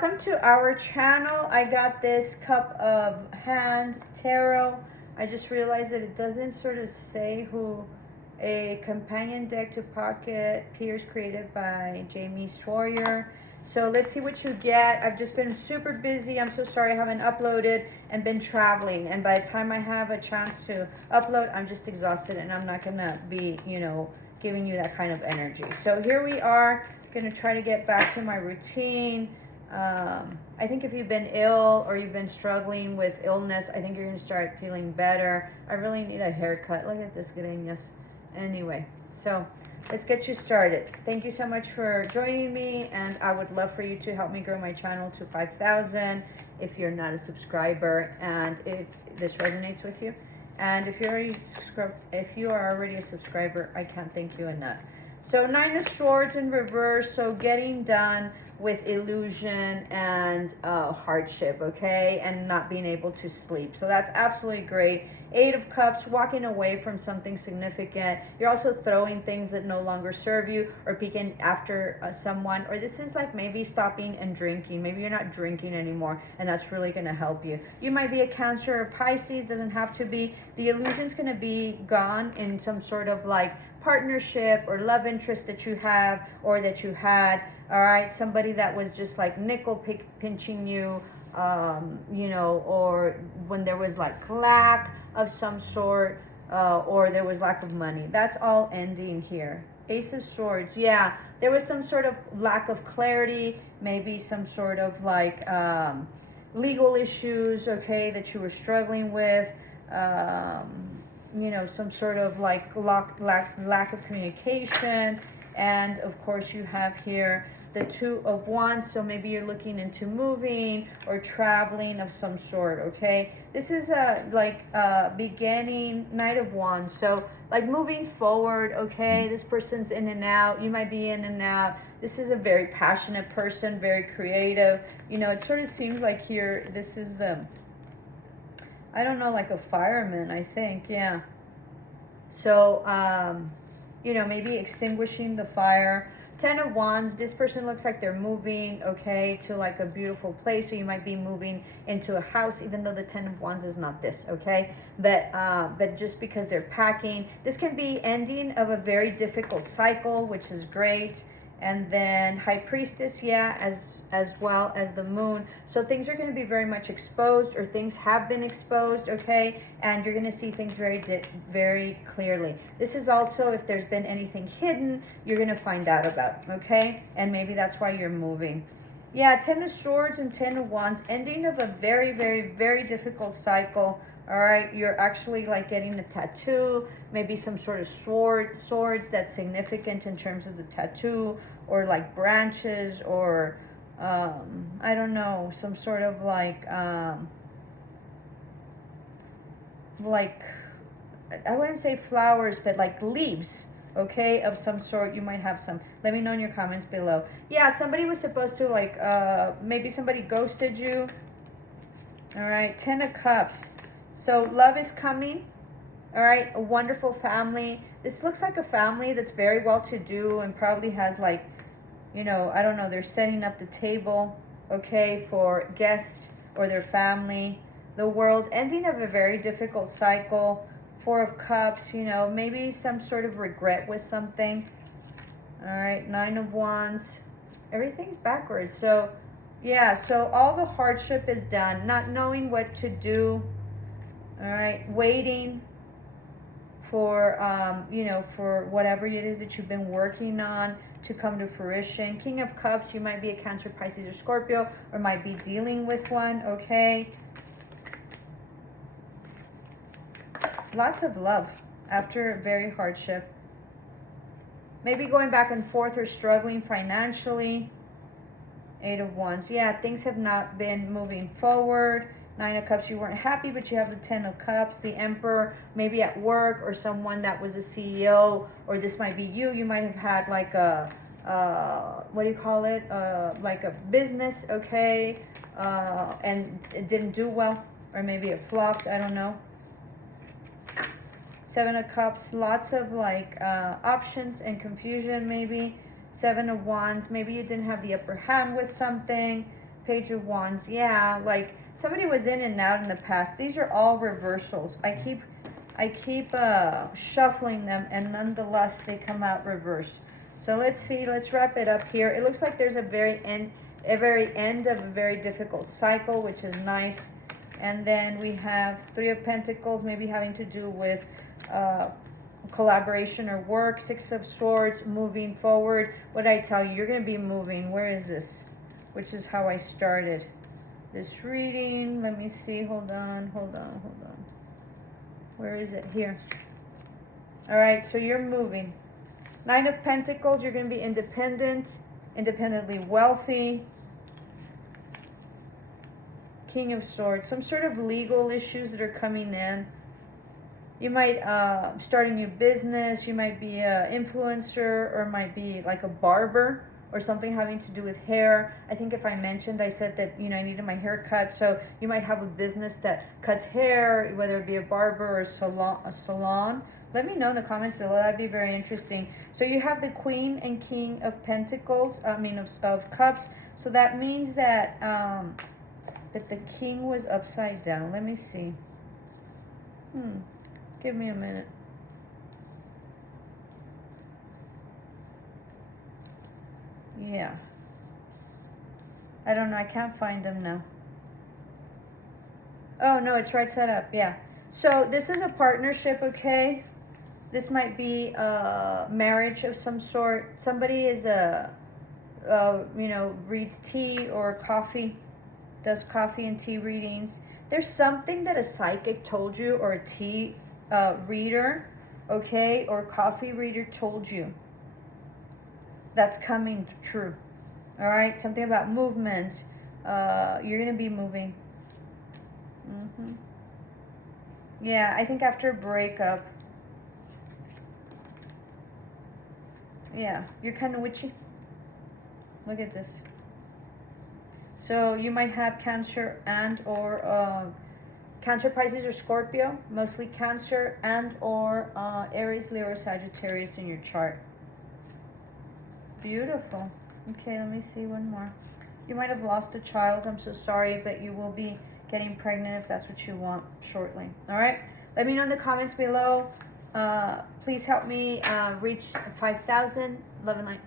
Welcome to our channel. I got this cup of hand tarot. I just realized that it doesn't sort of say who. A companion deck to Pocket Peers created by Jamie Sawyer. So let's see what you get. I've just been super busy. I'm so sorry I haven't uploaded and been traveling. And by the time I have a chance to upload, I'm just exhausted and I'm not gonna be, giving you that kind of energy. So here we are, gonna try to get back to my routine. I think if you've been ill or you've been struggling with illness, I think you're gonna start feeling better. I really need a haircut. Look at this greñas. Anyway, so let's get you started. Thank you so much for joining me, and I would love for you to help me grow my channel to 5,000 if you're not a subscriber and if this resonates with you. And if you are already a subscriber, I can't thank you enough. So 9 of Swords in reverse, so getting done with illusion and hardship, okay, and not being able to sleep. So that's absolutely great. 8 of Cups, walking away from something significant. You're also throwing things that no longer serve you or peeking after someone. Or this is like maybe stopping and drinking. Maybe you're not drinking anymore, and that's really going to help you. You might be a Cancer or Pisces, doesn't have to be. The illusion's going to be gone in some sort of like partnership or love interest that you have or that you had. All right, somebody that was just like nickel pinching you, or when there was like lack of some sort, or there was lack of money. That's all ending here. Ace of Swords, yeah, there was some sort of lack of clarity, maybe some sort of like legal issues, okay, that you were struggling with, some sort of like lack of communication. And of course you have here the 2 of Wands, so maybe you're looking into moving or traveling of some sort, okay? This is a beginning, Knight of Wands, so like moving forward, okay? This person's in and out, you might be in and out. This is a very passionate person, very creative. It sort of seems like here, this is the, I don't know, like a fireman, I think, yeah. So, maybe extinguishing the fire. 10 of Wands, this person looks like they're moving, okay, to like a beautiful place. So you might be moving into a house, even though the 10 of Wands is not this, okay? But just because they're packing, this can be ending of a very difficult cycle, which is great. And then High Priestess, yeah, as well as the Moon. So things are going to be very much exposed, or things have been exposed, okay? And you're going to see things very clearly. This is also, if there's been anything hidden, you're going to find out about, okay? And maybe that's why you're moving. Yeah, 10 of Swords and 10 of Wands, ending of a very difficult cycle. All right, you're actually like getting a tattoo, maybe some sort of swords that's significant in terms of the tattoo, or like branches, or I don't know, some sort of like I wouldn't say flowers, but like leaves, okay, of some sort. You might have some. Let me know in your comments below. Yeah, somebody was supposed to like maybe somebody ghosted you. All right, 10 of Cups. So love is coming, all right, a wonderful family. This looks like a family that's very well-to-do and probably has like, I don't know, they're setting up the table, okay, for guests or their family. The World, ending of a very difficult cycle. 4 of Cups, maybe some sort of regret with something. All right, 9 of Wands, everything's backwards. So, yeah, so all the hardship is done, not knowing what to do. All right, waiting for, for whatever it is that you've been working on to come to fruition. King of Cups, you might be a Cancer, Pisces, or Scorpio, or might be dealing with one, okay? Lots of love after very hardship. Maybe going back and forth or struggling financially. 8 of Wands, yeah, things have not been moving forward. 9 of Cups, you weren't happy, but you have the 10 of Cups, the Emperor, maybe at work, or someone that was a CEO, or this might be you. You might have had like a, what do you call it? Like a business, okay, and it didn't do well, or maybe it flopped, I don't know. 7 of Cups, lots of like options and confusion maybe. 7 of Wands, maybe you didn't have the upper hand with something. Page of Wands. Yeah, like somebody was in and out in the past. These are all reversals. I keep shuffling them, and nonetheless they come out reversed. So let's see. Let's wrap it up here. It looks like there's a very end of a very difficult cycle, which is nice. And then we have Three of Pentacles, maybe having to do with collaboration or work. Six of Swords, moving forward. What did I tell you? You're going to be moving. Where is this? Which is how I started this reading. Let me see. Hold on. Where is it? Here. All right, so you're moving. Nine of Pentacles, you're going to be independent, independently wealthy. King of Swords, some sort of legal issues that are coming in. You might start a new business. You might be an influencer, or might be like a barber or something having to do with hair. I think if I said that, I needed my hair cut. So you might have a business that cuts hair, whether it be a barber or a salon. Let me know in the comments below. That'd be very interesting. So you have the Queen and King of Pentacles, of Cups. So that means that that the King was upside down. Let me see. Give me a minute. Yeah. I don't know. I can't find them now. Oh, no, it's right side up. Yeah. So this is a partnership, okay? This might be a marriage of some sort. Somebody is reads tea or coffee, does coffee and tea readings. There's something that a psychic told you, or a tea reader, okay, or coffee reader told you that's coming true. All right, something about movement. You're gonna be moving. Yeah, I think after a breakup. Yeah, you're kind of witchy. Look at this. So you might have Cancer and or Cancer, Pisces, or Scorpio. Mostly Cancer and or Aries, Leo, or Sagittarius in your chart. Beautiful. Okay, let me see one more. You might have lost a child. I'm so sorry, but you will be getting pregnant if that's what you want shortly. All right? Let me know in the comments below. Please help me reach 5,000. Love and light.